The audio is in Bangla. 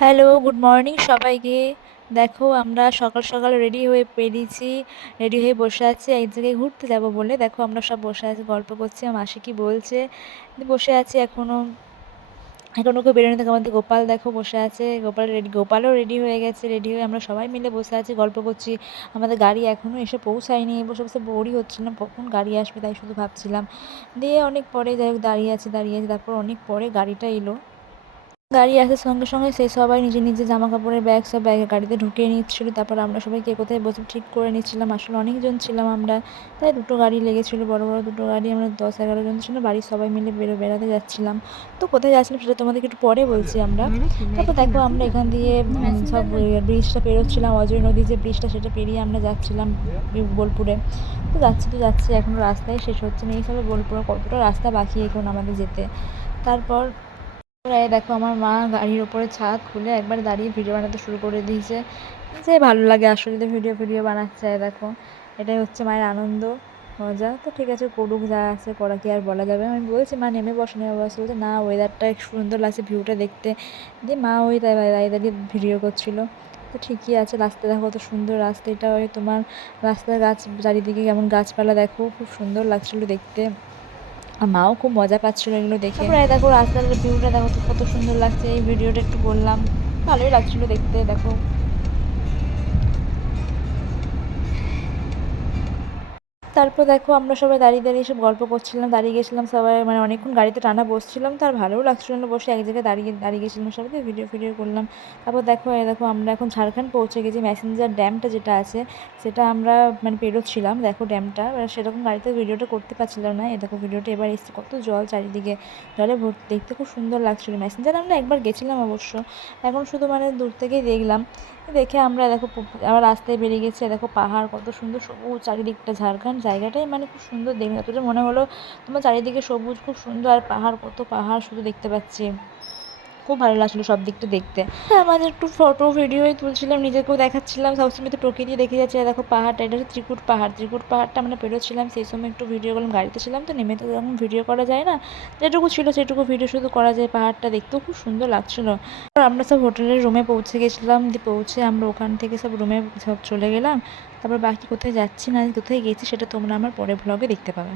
হ্যালো, গুড মর্নিং সবাইকে। দেখো আমরা সকাল সকাল রেডি হয়ে বেরিয়েছি, রেডি হয়ে বসে আছি এক জায়গায় ঘুরতে যাব বলে। দেখো আমরা সব বসে আছি, গল্প করছি, আমার মাসি কি বলছে। বসে আছি এখনও, এখনও কেউ বেরোনি। থাকে আমাদের গোপাল দেখো বসে আছে, গোপালও রেডি হয়ে গেছে। রেডি হয়ে আমরা সবাই মিলে বসে আছি, গল্প করছি। আমাদের গাড়ি এখনও এসে পৌঁছায়নি, বসে বসে বোরই হচ্ছিলাম কখন গাড়ি আসবে তাই শুধু ভাবছিলাম। দিয়ে অনেক পরে যাই হোক দাঁড়িয়ে আছি, তারপর অনেক পরে গাড়িটা এলো। গাড়ি আসার সঙ্গে সঙ্গে সে সবাই নিজে নিজে জামা কাপড়ের ব্যাগ সব ব্যাগে গাড়িতে ঢুকিয়ে নিচ্ছিল। তারপর আমরা সবাই কে কোথায় বসে ঠিক করে নিচ্ছিলাম। আসলে অনেকজন ছিলাম আমরা, তাই দুটো গাড়ি লেগেছিলো, বড় বড় দুটো গাড়ি। আমরা 10-11 জন ছিল, বাড়ির সবাই মিলে বেড়াতে যাচ্ছিলাম। তো কোথায় যাচ্ছিলাম সেটা তোমাদেরকে একটু পরে বলছি আমরা। তারপর দেখো আমরা এখান দিয়ে সব ব্রিজটা পেরোচ্ছিলাম, অজয় নদী যে ব্রিজটা সেটা পেরিয়ে আমরা যাচ্ছিলাম বোলপুরে। তো যাচ্ছি এখনও রাস্তায় শেষ হচ্ছে না। এইসবে বোলপুরে কতটা রাস্তা বাকি এখন আমাদের যেতে। তারপর দেখো আমার মা গাড়ির ওপরে ছাদ খুলে একবার দাঁড়িয়ে ভিডিও বানাতে শুরু করে দিয়েছে। যে ভালো লাগে আসলে, তো ভিডিও বানাচ্ছে। দেখো এটাই হচ্ছে মায়ের আনন্দ, মজা। তো ঠিক আছে, করুক, যা আছে করা, কি আর বলা যাবে। আমি বলছি মা নেমে বসে বলছে না, ওয়েদারটা একটু সুন্দর লাগছে, ভিউটা দেখতে। দিয়ে মা ওই তাই দাঁড়িয়ে ভিডিও করছিল। তো ঠিকই আছে, রাস্তা দেখো কত সুন্দর রাস্তা। এটা ওই তোমার রাস্তার গাছ, চারিদিকে কেমন গাছপালা দেখো, খুব সুন্দর লাগছিল দেখতে। আর মাও খুব মজা পাচ্ছিল এগুলো দেখে। তারপরে দেখো রাস্তার ভিউটা দেখো তো কত সুন্দর লাগছে। এই ভিডিওটা একটু করলাম, ভালোই লাগছিল দেখতে। দেখো তারপর দেখো আমরা সবাই দাঁড়িয়ে সব গল্প করছিলাম, দাঁড়িয়ে গেছিলাম সবাই, মানে অনেকক্ষণ গাড়িতে টানা বসছিলাম, তার ভালোও লাগছিল না বসে এক জায়গায় দাঁড়িয়ে গেছিলাম সবাই, তো ভিডিও করলাম। তারপর দেখো আমরা এখন ঝাড়খণ্ড পৌঁছে গেছি। ম্যাসেঞ্জার ড্যামটা যেটা আছে সেটা আমরা মানে পেরোচ্ছিলাম। দেখো ড্যামটা, সেরকম গাড়িতে ভিডিওটা করতে পারছিলাম না। দেখো ভিডিওটা এবার এসছে, কত জল চারিদিকে, জলে ভর্তি, দেখতে খুব সুন্দর লাগছিলো। ম্যাসেঞ্জার আমরা একবার গেছিলাম অবশ্য, এখন শুধু মানে দূর থেকেই দেখলাম। দেখে আমরা দেখো আবার রাস্তায় বেরিয়ে গেছি। দেখো পাহাড় কত সুন্দর সবুজ চারিদিকটা, ঝাড়খণ্ড জায়গাটাই মানে খুব সুন্দর দেখতে। অথচ মনে হলো তোমার চারিদিকে সবুজ, খুব সুন্দর, আর পাহাড়, কত পাহাড় শুধু দেখতে পাচ্ছি। খুব ভালো লাগছিলো সব দিকটা দেখতে। আমাদের একটু ফটো ভিডিওই তুলছিলাম, নিজেকেও দেখাচ্ছিলাম, সবসময় তো প্রকৃতি দেখে যাচ্ছে। দেখো পাহাড়টা, এটা হচ্ছে ত্রিকুট পাহাড়টা আমরা পেরোচ্ছিলাম, সেই সময় একটু ভিডিও করলাম। গাড়িতে ছিলাম তো, নেমে তো তখন ভিডিও করা যায় না, যেটুকু ছিল সেটুকু ভিডিও শুধু করা যায়। পাহাড়টা দেখতেও খুব সুন্দর লাগছিলো। আর আমরা সব হোটেলের রুমে পৌঁছে গেছিলাম। দিয়ে পৌঁছে আমরা ওখান থেকে সব রুমে সব চলে গেলাম। তারপর বাকি কোথায় যাচ্ছি না কোথায় গেছি সেটা তোমরা আমার পরের ব্লগে দেখতে পাবে।